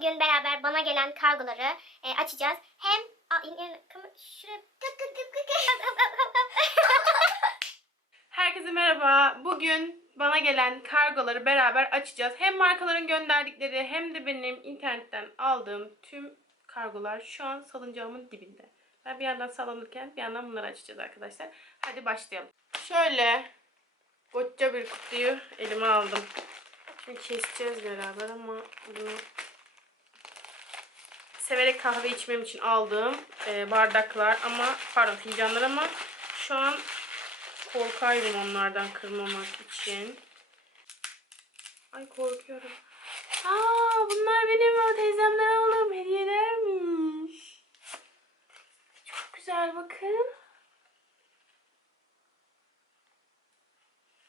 Bugün beraber bana gelen kargoları e, açacağız. Hem. Herkese merhaba. Bugün bana gelen kargoları beraber açacağız. Hem markaların gönderdikleri hem de benim internetten aldığım tüm kargolar şu an salıncağımın dibinde. Ben bir yandan sallanırken bir yandan bunları açacağız arkadaşlar. Hadi başlayalım. Şöyle koca bir kutuyu elime aldım. Şimdi keseceğiz beraber ama bunu severek kahve içmem için aldığım e, bardaklar ama pardon fincanlar ama şu an korkaydım onlardan kırmamak için. Ay korkuyorum. Aa bunlar benim o teyzemden aldığım hediyelermiş. Çok güzel bakın.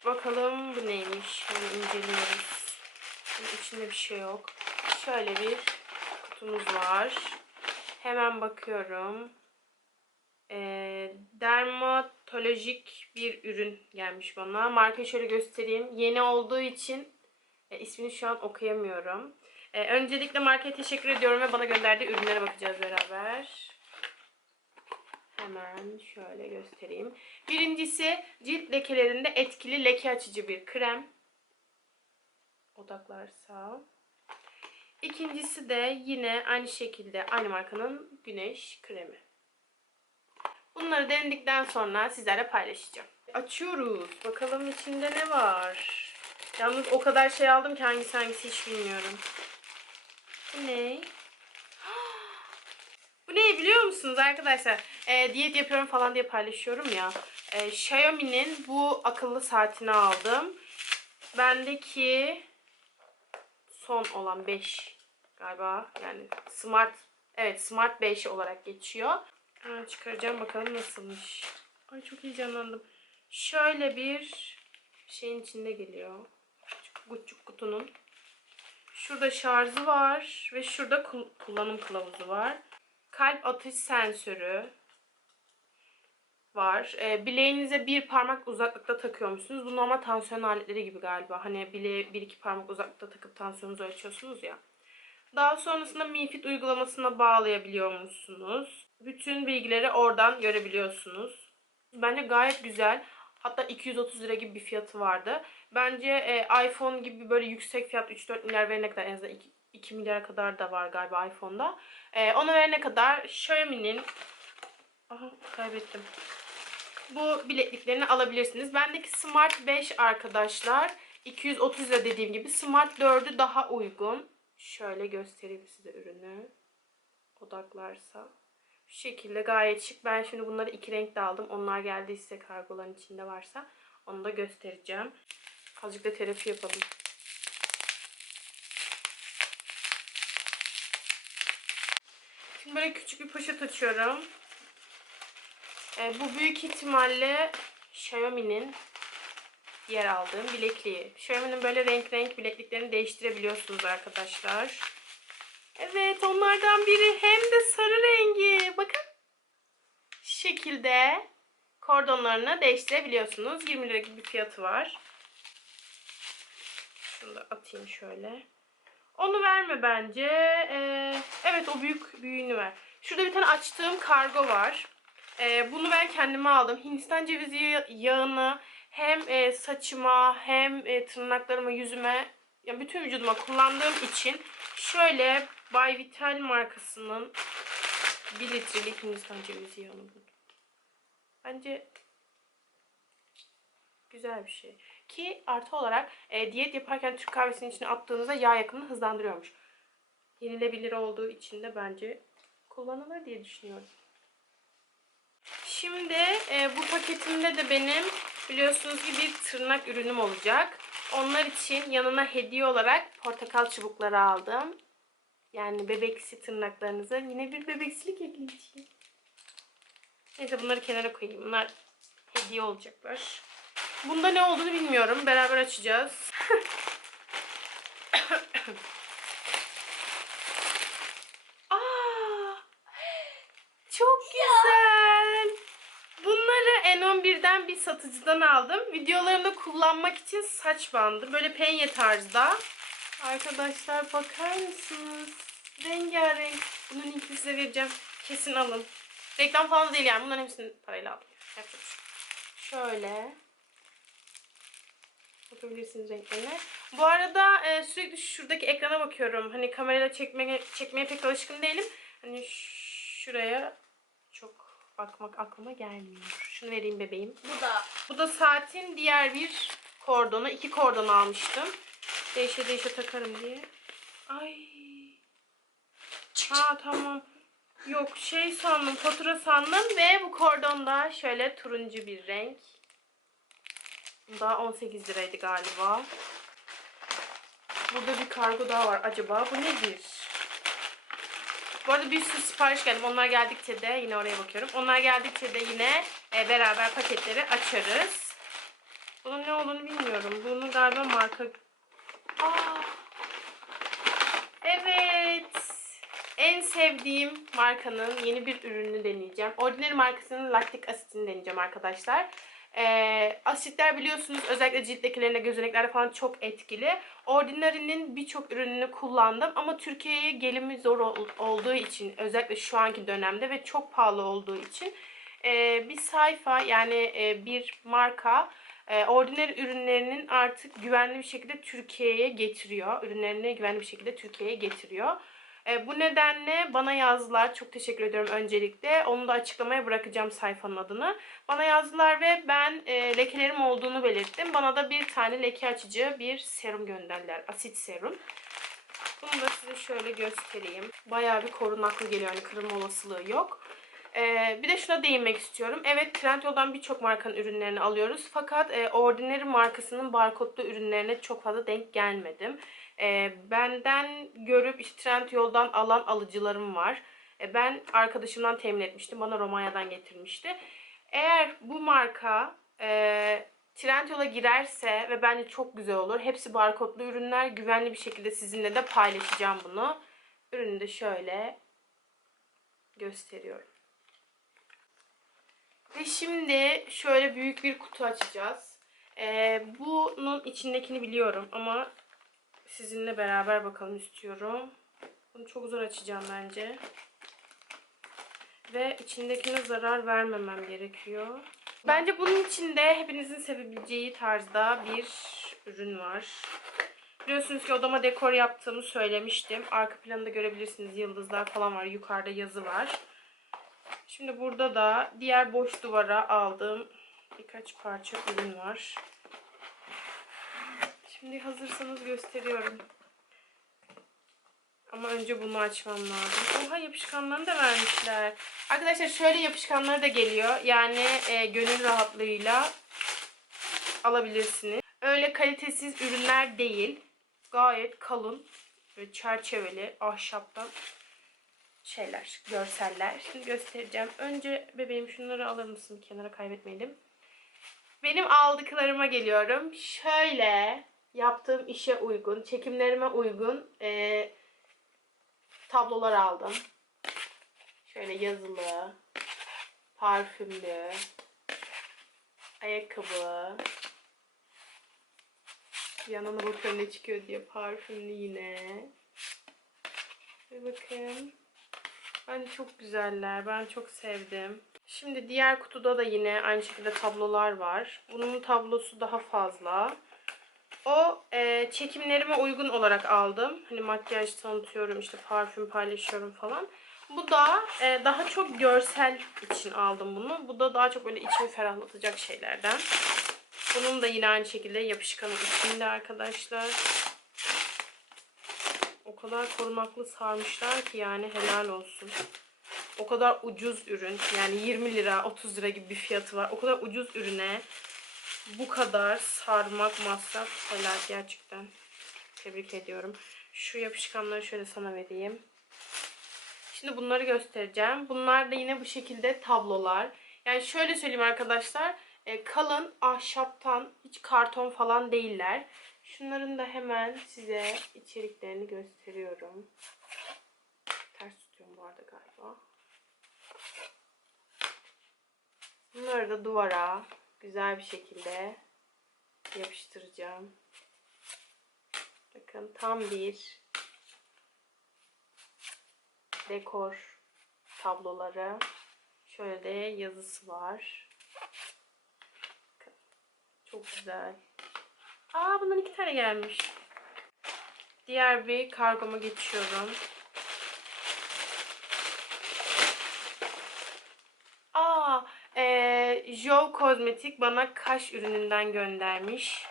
Bakalım bu neymiş. Şöyle inceliyoruz. Bunun içinde bir şey yok. Şöyle bir kutumuz var. Hemen bakıyorum. Ee, dermatolojik bir ürün gelmiş bana. Markayı şöyle göstereyim. Yeni olduğu için e, ismini şu an okuyamıyorum. E, öncelikle markaya teşekkür ediyorum ve bana gönderdiği ürünlere bakacağız beraber. Hemen şöyle göstereyim. Birincisi cilt lekelerinde etkili leke açıcı bir krem. Odaklarsa. İkincisi de yine aynı şekilde aynı markanın güneş kremi. Bunları denedikten sonra sizlerle paylaşacağım. Açıyoruz. Bakalım içinde ne var. Yalnız o kadar şey aldım ki hangisi hangisi hiç bilmiyorum. Bu ne? Bu ne biliyor musunuz arkadaşlar? Ee, diyet yapıyorum falan diye paylaşıyorum ya. Ee, Xiaomi'nin bu akıllı saatini aldım. Bendeki son olan 5 galiba. Yani Smart evet Smart 5 olarak geçiyor. Hemen çıkaracağım bakalım nasılmış. Ay çok heyecanlandım. Şöyle bir şeyin içinde geliyor. Küçük kutunun. Şurada şarjı var ve şurada kul- kullanım kılavuzu var. Kalp atış sensörü var. E, bileğinize bir parmak uzaklıkta takıyormuşsunuz. Bu normal tansiyon aletleri gibi galiba. Hani bileğe bir iki parmak uzaklıkta takıp tansiyonunuzu ölçüyorsunuz ya. Daha sonrasında MiFID uygulamasına bağlayabiliyormuşsunuz. Bütün bilgileri oradan görebiliyorsunuz. Bence gayet güzel. Hatta 230 lira gibi bir fiyatı vardı. Bence e, iPhone gibi böyle yüksek fiyat 3-4 milyar verene kadar en azından 2, 2 milyara kadar da var galiba iPhone'da. E, ona verene kadar Xiaomi'nin Aha kaybettim. Bu bilekliklerini alabilirsiniz. Bendeki Smart 5 arkadaşlar 230 lira dediğim gibi. Smart 4'ü daha uygun. Şöyle göstereyim size ürünü. Odaklarsa. Şu şekilde gayet şık. Ben şimdi bunları iki renkte aldım. Onlar geldiyse kargoların içinde varsa onu da göstereceğim. Azıcık da terapi yapalım. Şimdi böyle küçük bir poşet açıyorum. Ee, bu büyük ihtimalle Xiaomi'nin yer aldığım bilekliği. Xiaomi'nin böyle renk renk bilekliklerini değiştirebiliyorsunuz arkadaşlar. Evet onlardan biri hem de sarı rengi. Bakın. Şu şekilde kordonlarını değiştirebiliyorsunuz. 20 lira gibi bir fiyatı var. Şunu da atayım şöyle. Onu verme bence. Ee, evet o büyük büyüğünü ver. Şurada bir tane açtığım kargo var. Ee, bunu ben kendime aldım. Hindistan cevizi ya- yağını hem e, saçıma hem e, tırnaklarıma, yüzüme, yani bütün vücuduma kullandığım için şöyle Bay Vital markasının 1 litrelik Hindistan cevizi yağını buldum. Bence güzel bir şey. Ki artı olarak e, diyet yaparken Türk kahvesinin içine attığınızda yağ yakımını hızlandırıyormuş. Yenilebilir olduğu için de bence kullanılır diye düşünüyorum. Şimdi e, bu paketimde de benim biliyorsunuz ki bir tırnak ürünüm olacak. Onlar için yanına hediye olarak portakal çubukları aldım. Yani bebeksi tırnaklarınıza yine bir bebeksilik ekleyeceğim. Neyse bunları kenara koyayım. Bunlar hediye olacaklar. Bunda ne olduğunu bilmiyorum. Beraber açacağız. Aa! Çok güzel. Bunları N11'den bir satıcıdan aldım. Videolarımda kullanmak için saç bandı. Böyle penye tarzda. Arkadaşlar bakar mısınız? Rengarenk. Bunun linkini size vereceğim. Kesin alın. Reklam falan değil yani. Bunların hepsini parayla aldım. Yapacak bir şey. Şöyle. Bakabilirsiniz renklerine. Bu arada e, sürekli şuradaki ekrana bakıyorum. Hani kamerayla çekmeye, çekmeye pek alışkın değilim. Hani şuraya çok bakmak aklıma gelmiyor. Şunu vereyim bebeğim. Bu da. Bu da saatin diğer bir kordonu. iki kordon almıştım. Değişe değişe takarım diye. Ay. Ha tamam. Yok şey sandım, fatura sandım ve bu kordon da şöyle turuncu bir renk. Bu da 18 liraydı galiba. Burada bir kargo daha var. Acaba bu nedir? Bu arada bir sürü sipariş geldi. Onlar geldikçe de yine oraya bakıyorum. Onlar geldikçe de yine e, beraber paketleri açarız. Bunun ne olduğunu bilmiyorum. Bunun galiba marka... Aa! Evet. En sevdiğim markanın yeni bir ürününü deneyeceğim. Ordinary markasının laktik asitini deneyeceğim arkadaşlar. Ee, asitler biliyorsunuz özellikle cilt lekelerine, gözeneklerde falan çok etkili. Ordinary'nin birçok ürününü kullandım ama Türkiye'ye gelimi zor ol- olduğu için özellikle şu anki dönemde ve çok pahalı olduğu için e, bir sayfa yani e, bir marka e, Ordinary ürünlerinin artık güvenli bir şekilde Türkiye'ye getiriyor. Ürünlerini güvenli bir şekilde Türkiye'ye getiriyor. E, bu nedenle bana yazdılar. Çok teşekkür ediyorum öncelikle. Onu da açıklamaya bırakacağım sayfanın adını. Bana yazdılar ve ben e, lekelerim olduğunu belirttim. Bana da bir tane leke açıcı bir serum gönderdiler. Asit serum. Bunu da size şöyle göstereyim. Bayağı bir korunaklı geliyor. Yani kırılma olasılığı yok. Ee, bir de şuna değinmek istiyorum. Evet Trendyol'dan birçok markanın ürünlerini alıyoruz. Fakat e, Ordinary markasının barkodlu ürünlerine çok fazla denk gelmedim. E, benden görüp işte Trendyol'dan alan alıcılarım var. E, ben arkadaşımdan temin etmiştim. Bana Romanya'dan getirmişti. Eğer bu marka e, Trendyol'a girerse ve bence çok güzel olur. Hepsi barkodlu ürünler. Güvenli bir şekilde sizinle de paylaşacağım bunu. Ürünü de şöyle gösteriyorum. Ve şimdi şöyle büyük bir kutu açacağız. Ee, bunun içindekini biliyorum ama sizinle beraber bakalım istiyorum. Bunu çok zor açacağım bence. Ve içindekine zarar vermemem gerekiyor. Bence bunun içinde hepinizin sevebileceği tarzda bir ürün var. Biliyorsunuz ki odama dekor yaptığımı söylemiştim. Arka planında görebilirsiniz yıldızlar falan var. Yukarıda yazı var. Şimdi burada da diğer boş duvara aldığım birkaç parça ürün var. Şimdi hazırsanız gösteriyorum. Ama önce bunu açmam lazım. Oha yapışkanlarını da vermişler. Arkadaşlar şöyle yapışkanları da geliyor. Yani e, gönül rahatlığıyla alabilirsiniz. Öyle kalitesiz ürünler değil. Gayet kalın ve çerçeveli ahşaptan şeyler, görseller. Şimdi göstereceğim. Önce bebeğim şunları alır mısın kenara kaybetmeyelim. Benim aldıklarıma geliyorum. Şöyle yaptığım işe uygun, çekimlerime uygun eee, tablolar aldım. Şöyle yazılı, parfümlü, ayakkabı. Da bakıyorum ne çıkıyor diye parfümlü yine. Bir bakın. Bence çok güzeller. Ben çok sevdim. Şimdi diğer kutuda da yine aynı şekilde tablolar var. Bunun tablosu daha fazla. O e, çekimlerime uygun olarak aldım. Hani makyaj tanıtıyorum, işte parfüm paylaşıyorum falan. Bu da e, daha çok görsel için aldım bunu. Bu da daha çok böyle içimi ferahlatacak şeylerden. Bunun da yine aynı şekilde yapışkanı içinde arkadaşlar. O kadar korunaklı sarmışlar ki yani helal olsun. O kadar ucuz ürün yani 20 lira 30 lira gibi bir fiyatı var. O kadar ucuz ürüne bu kadar sarmak masraf helal gerçekten. Tebrik ediyorum. Şu yapışkanları şöyle sana vereyim. Şimdi bunları göstereceğim. Bunlar da yine bu şekilde tablolar. Yani şöyle söyleyeyim arkadaşlar. e, kalın ahşaptan hiç karton falan değiller. Şunların da hemen size içeriklerini gösteriyorum. Ters tutuyorum bu arada galiba. Bunları da duvara güzel bir şekilde yapıştıracağım. Bakın tam bir dekor tabloları. Şöyle de yazısı var. Bakın, Çok güzel. Aa bundan iki tane gelmiş. Diğer bir kargoma geçiyorum. Aa, e, Jove Kozmetik bana kaş ürününden göndermiş.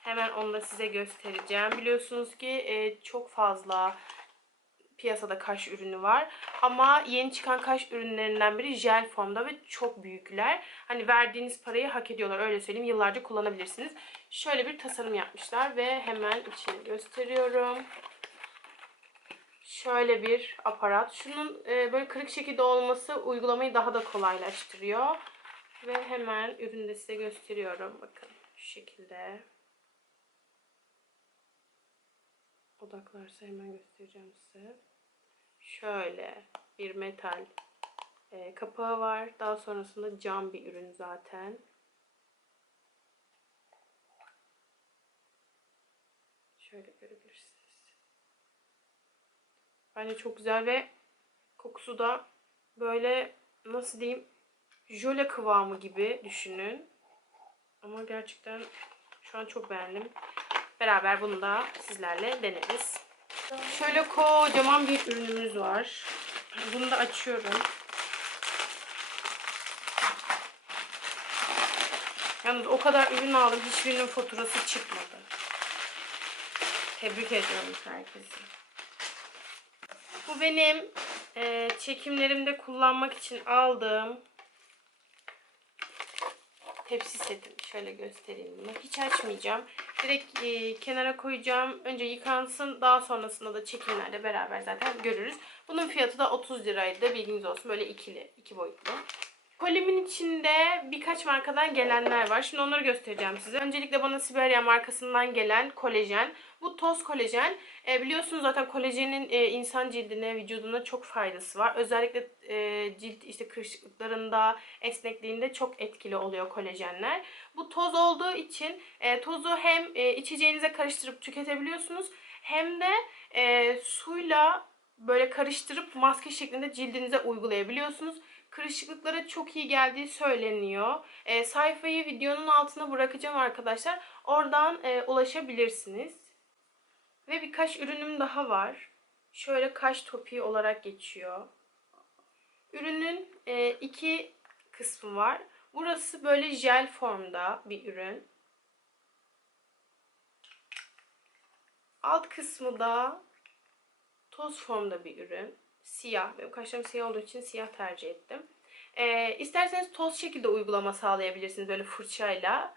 Hemen onu da size göstereceğim. Biliyorsunuz ki e, çok fazla piyasada kaş ürünü var. Ama yeni çıkan kaş ürünlerinden biri jel formda ve çok büyükler. Hani verdiğiniz parayı hak ediyorlar öyle söyleyeyim. Yıllarca kullanabilirsiniz. Şöyle bir tasarım yapmışlar ve hemen içini gösteriyorum. Şöyle bir aparat. Şunun e, böyle kırık şekilde olması uygulamayı daha da kolaylaştırıyor. Ve hemen ürünü de size gösteriyorum. Bakın şu şekilde. Odaklarsa hemen göstereceğim size. Şöyle bir metal e, kapağı var. Daha sonrasında cam bir ürün zaten. Şöyle görebilirsiniz. Bence çok güzel ve kokusu da böyle nasıl diyeyim jöle kıvamı gibi düşünün. Ama gerçekten şu an çok beğendim. Beraber bunu da sizlerle deneriz. Şöyle kocaman bir ürünümüz var. Bunu da açıyorum. Yalnız o kadar ürün aldım. Hiçbirinin faturası çıkmadı. Tebrik ediyorum herkese. Bu benim e, çekimlerimde kullanmak için aldığım tepsi setim. Şöyle göstereyim bunu. Hiç açmayacağım. Direkt e, kenara koyacağım. Önce yıkansın. Daha sonrasında da çekimlerde beraber zaten görürüz. Bunun fiyatı da 30 liraydı. Bilginiz olsun. Böyle ikili, iki boyutlu. Kolimin içinde birkaç markadan gelenler var. Şimdi onları göstereceğim size. Öncelikle bana Siberia markasından gelen kolajen. Bu toz kolajen. E, biliyorsunuz zaten kolajenin e, insan cildine, vücuduna çok faydası var. Özellikle e, cilt işte kırışıklıklarında, esnekliğinde çok etkili oluyor kolajenler. Bu toz olduğu için e, tozu hem e, içeceğinize karıştırıp tüketebiliyorsunuz hem de e, suyla böyle karıştırıp maske şeklinde cildinize uygulayabiliyorsunuz. Kırışıklıklara çok iyi geldiği söyleniyor. E, sayfayı videonun altına bırakacağım arkadaşlar. Oradan e, ulaşabilirsiniz. Ve birkaç ürünüm daha var. Şöyle kaş topiği olarak geçiyor. Ürünün e, iki kısmı var. Burası böyle jel formda bir ürün. Alt kısmı da toz formda bir ürün. Siyah. Benim kaşlarım siyah olduğu için siyah tercih ettim. Ee, isterseniz toz şekilde uygulama sağlayabilirsiniz böyle fırçayla.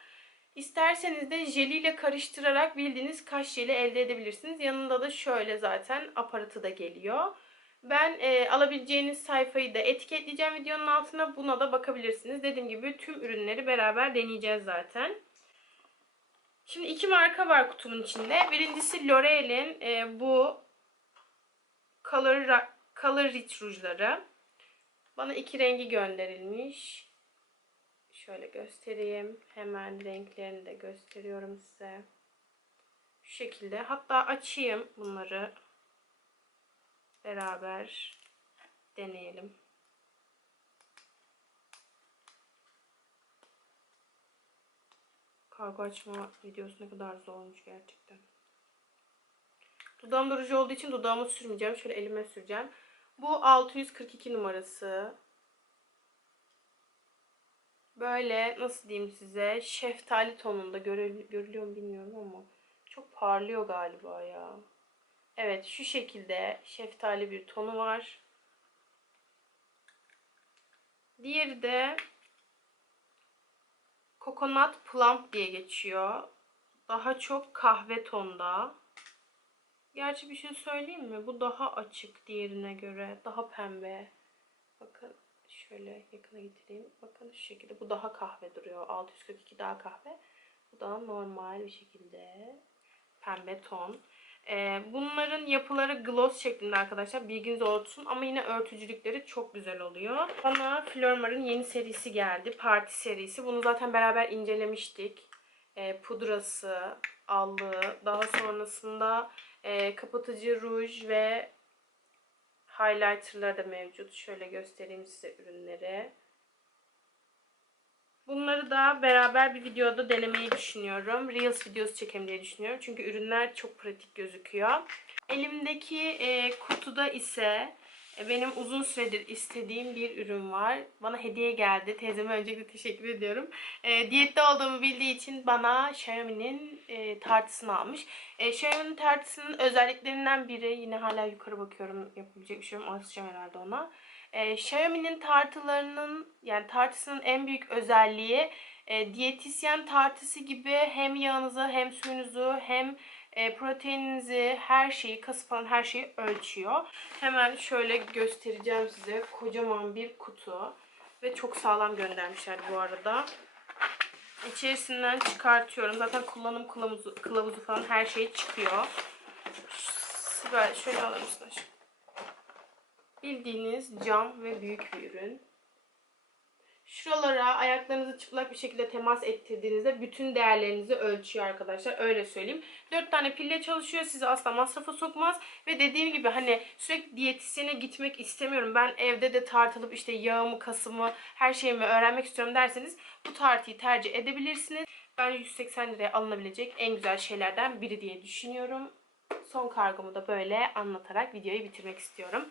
İsterseniz de jeliyle karıştırarak bildiğiniz kaş jeli elde edebilirsiniz. Yanında da şöyle zaten aparatı da geliyor. Ben e, alabileceğiniz sayfayı da etiketleyeceğim videonun altına. Buna da bakabilirsiniz. Dediğim gibi tüm ürünleri beraber deneyeceğiz zaten. Şimdi iki marka var kutumun içinde. Birincisi L'Oreal'in e, bu Color, Color Rich rujları. Bana iki rengi gönderilmiş. Şöyle göstereyim. Hemen renklerini de gösteriyorum size. Şu şekilde. Hatta açayım bunları. Beraber deneyelim. Kargo açma videosu ne kadar zormuş gerçekten. Dudağım durucu olduğu için dudağıma sürmeyeceğim. Şöyle elime süreceğim. Bu 642 numarası. Böyle nasıl diyeyim size şeftali tonunda görül görülüyor mu bilmiyorum ama çok parlıyor galiba ya. Evet şu şekilde şeftali bir tonu var. Diğeri de Coconut Plump diye geçiyor. Daha çok kahve tonda. Gerçi bir şey söyleyeyim mi? Bu daha açık diğerine göre. Daha pembe. Bakın şöyle yakına getireyim. Bakın şu şekilde. Bu daha kahve duruyor. 642 daha kahve. Bu da normal bir şekilde pembe ton. Ee, bunların yapıları gloss şeklinde arkadaşlar. Bilginiz olsun. Ama yine örtücülükleri çok güzel oluyor. Bana Flormar'ın yeni serisi geldi. Parti serisi. Bunu zaten beraber incelemiştik. Ee, pudrası, allığı. Daha sonrasında e, kapatıcı ruj ve Highlighter'lar da mevcut. Şöyle göstereyim size ürünleri. Bunları da beraber bir videoda denemeyi düşünüyorum. Reels videosu çekelim diye düşünüyorum. Çünkü ürünler çok pratik gözüküyor. Elimdeki e, kutuda ise benim uzun süredir istediğim bir ürün var. Bana hediye geldi. Teyzeme öncelikle teşekkür ediyorum. E, diyette olduğumu bildiği için bana Xiaomi'nin e, tartısını almış. E, Xiaomi'nin tartısının özelliklerinden biri yine hala yukarı bakıyorum yapabilecek bir şey. Alışacağım herhalde ona. E, Xiaomi'nin tartılarının yani tartısının en büyük özelliği e, diyetisyen tartısı gibi hem yağınızı hem suyunuzu hem e, proteininizi her şeyi kası falan her şeyi ölçüyor. Hemen şöyle göstereceğim size kocaman bir kutu ve çok sağlam göndermişler bu arada. İçerisinden çıkartıyorum. Zaten kullanım kılavuzu, kılavuzu falan her şey çıkıyor. Şöyle alır mısın? Bildiğiniz cam ve büyük bir ürün. Şuralara ayaklarınızı çıplak bir şekilde temas ettirdiğinizde bütün değerlerinizi ölçüyor arkadaşlar. Öyle söyleyeyim. 4 tane pille çalışıyor. Sizi asla masrafa sokmaz. Ve dediğim gibi hani sürekli diyetisyene gitmek istemiyorum. Ben evde de tartılıp işte yağımı, kasımı, her şeyimi öğrenmek istiyorum derseniz bu tartıyı tercih edebilirsiniz. Ben 180 liraya alınabilecek en güzel şeylerden biri diye düşünüyorum. Son kargomu da böyle anlatarak videoyu bitirmek istiyorum.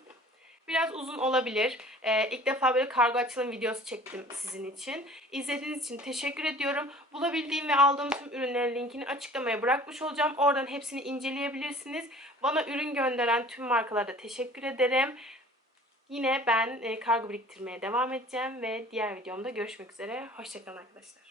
Biraz uzun olabilir. Ee, ilk defa böyle kargo açılım videosu çektim sizin için. İzlediğiniz için teşekkür ediyorum. Bulabildiğim ve aldığım tüm ürünlerin linkini açıklamaya bırakmış olacağım. Oradan hepsini inceleyebilirsiniz. Bana ürün gönderen tüm markalara teşekkür ederim. Yine ben e, kargo biriktirmeye devam edeceğim ve diğer videomda görüşmek üzere. Hoşçakalın arkadaşlar.